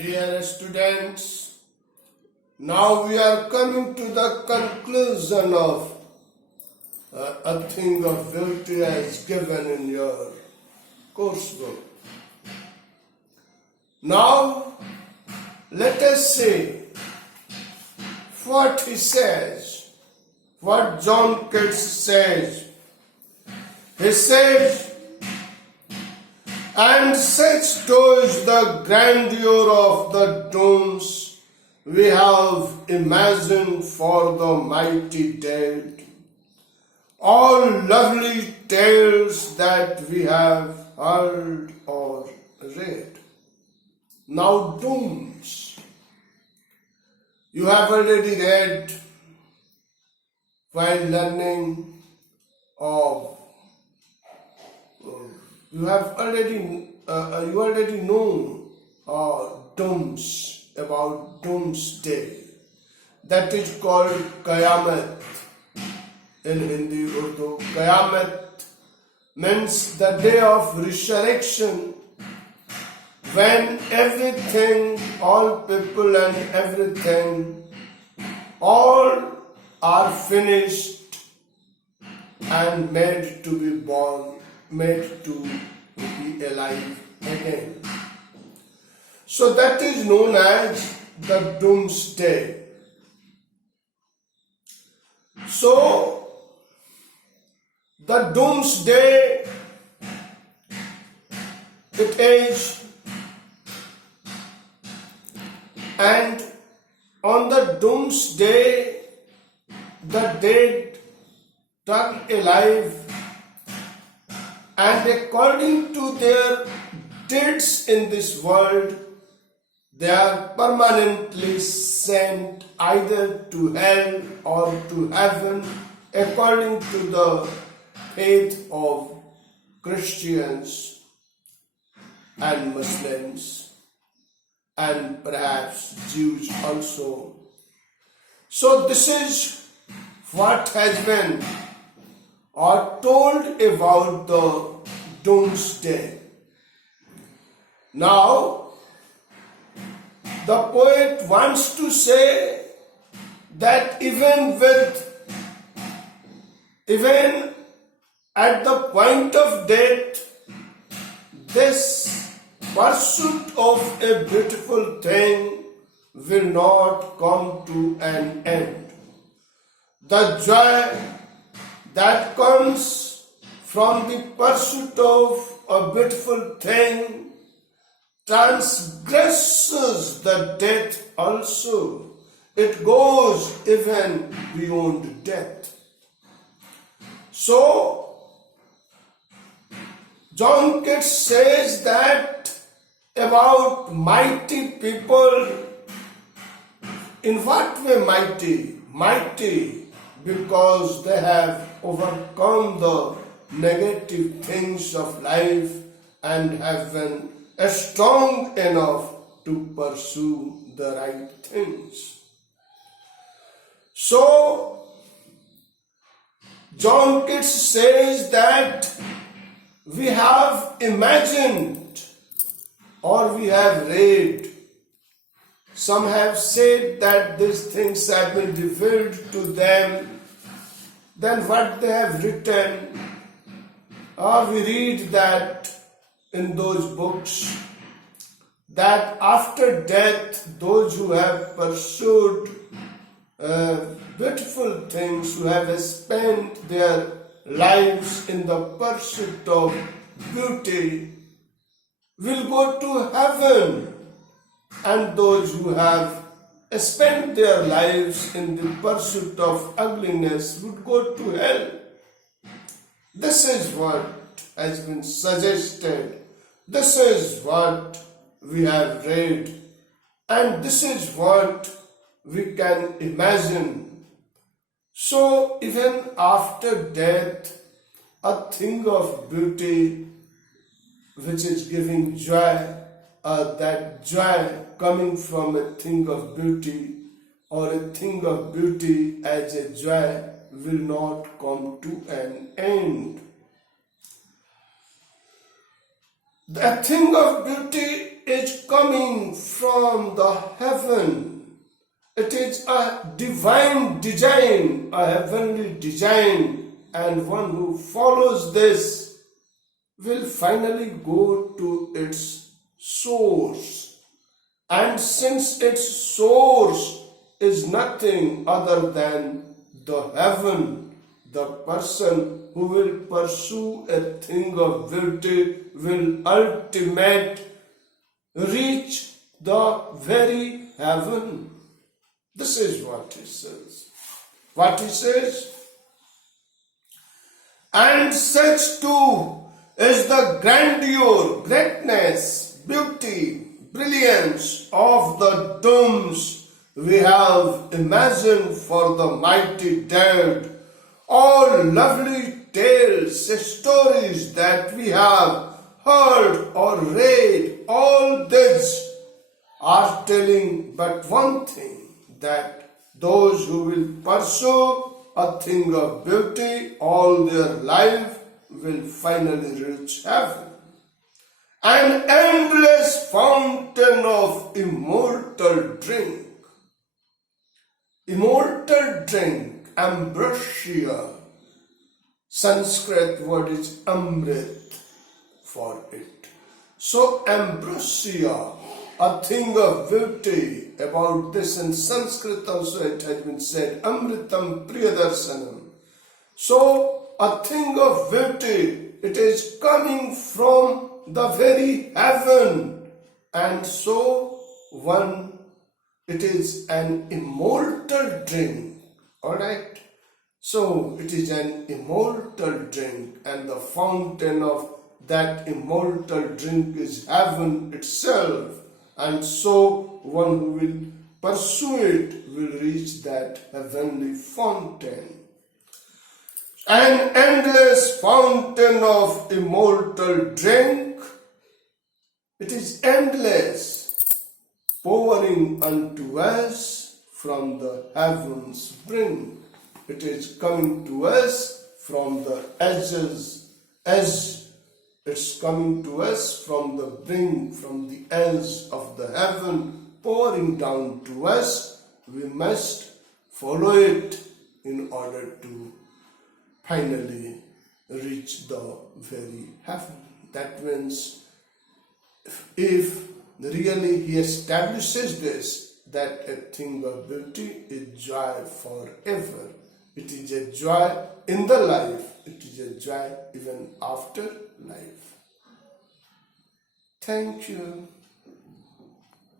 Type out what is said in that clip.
Dear students, now we are coming to the conclusion of a thing of beauty as given in your course book. Now, let us see what he says, what John Keats says. He says, and such was the grandeur of the domes we have imagined for the mighty dead, all lovely tales that we have heard or read. Now domes, you have already read while learning of you already know domes, about doomsday. That is called Qayamat in Hindi, Urdu. Qayamat means the day of resurrection, when everything, all people and everything, all are finished and made to be born, made to be alive again. So that is known as the doomsday. So the doomsday, it is, and on the doomsday the dead turn alive, and according to their deeds in this world, they are permanently sent either to hell or to heaven, according to the faith of Christians and Muslims and perhaps Jews also. So this is what has been or told about the doomsday. Now, the poet wants to say that even at the point of death, this pursuit of a beautiful thing will not come to an end. The joy that comes from the pursuit of a beautiful thing transgresses the death also. It goes even beyond death. So, John Keats says that about mighty people. In what way mighty? Mighty because they have overcome the negative things of life and have been strong enough to pursue the right things. So, John Keats says that we have imagined or we have read. Some have said that these things have been revealed to them. Then what they have written, we read that in those books, that after death, those who have pursued beautiful things, who have spent their lives in the pursuit of beauty, will go to heaven, and those who have spent their lives in the pursuit of ugliness would go to hell. This is what has been suggested. This is what we have read, and this is what we can imagine. So even after death, a thing of beauty which is giving joy, that joy coming from a thing of beauty or a thing of beauty as a joy will not come to an end. The thing of beauty is coming from the heaven. It is a divine design, a heavenly design, and one who follows this will finally go to its source. And since its source is nothing other than the heaven, the person who will pursue a thing of beauty will ultimately reach the very heaven. This is what he says. What he says? And such too is the grandeur, greatness, beauty, brilliance of the domes we have imagined for the mighty dead. All lovely tales, stories that we have heard or read, all this are telling but one thing, that those who will pursue a thing of beauty all their life will finally reach heaven. An endless fountain of immortal drink. Immortal drink, ambrosia. Sanskrit word is amrit for it. So ambrosia, a thing of beauty. About this in Sanskrit also it has been said, amritam priyadarsanam. So a thing of beauty, it is coming from the very heaven, and so it is an immortal drink. Alright? So it is an immortal drink, and the fountain of that immortal drink is heaven itself, and so one who will pursue it will reach that heavenly fountain. An endless fountain of immortal drink, it is endless, pouring unto us from the heaven's brink. It is coming to us from the edges, it's coming to us from the brink, from the edge of the heaven, pouring down to us. We must follow it in order to finally reach the very heaven. That means if really he establishes this, that a thing of beauty is joy forever. It is a joy in the life. It is a joy even after life. Thank you.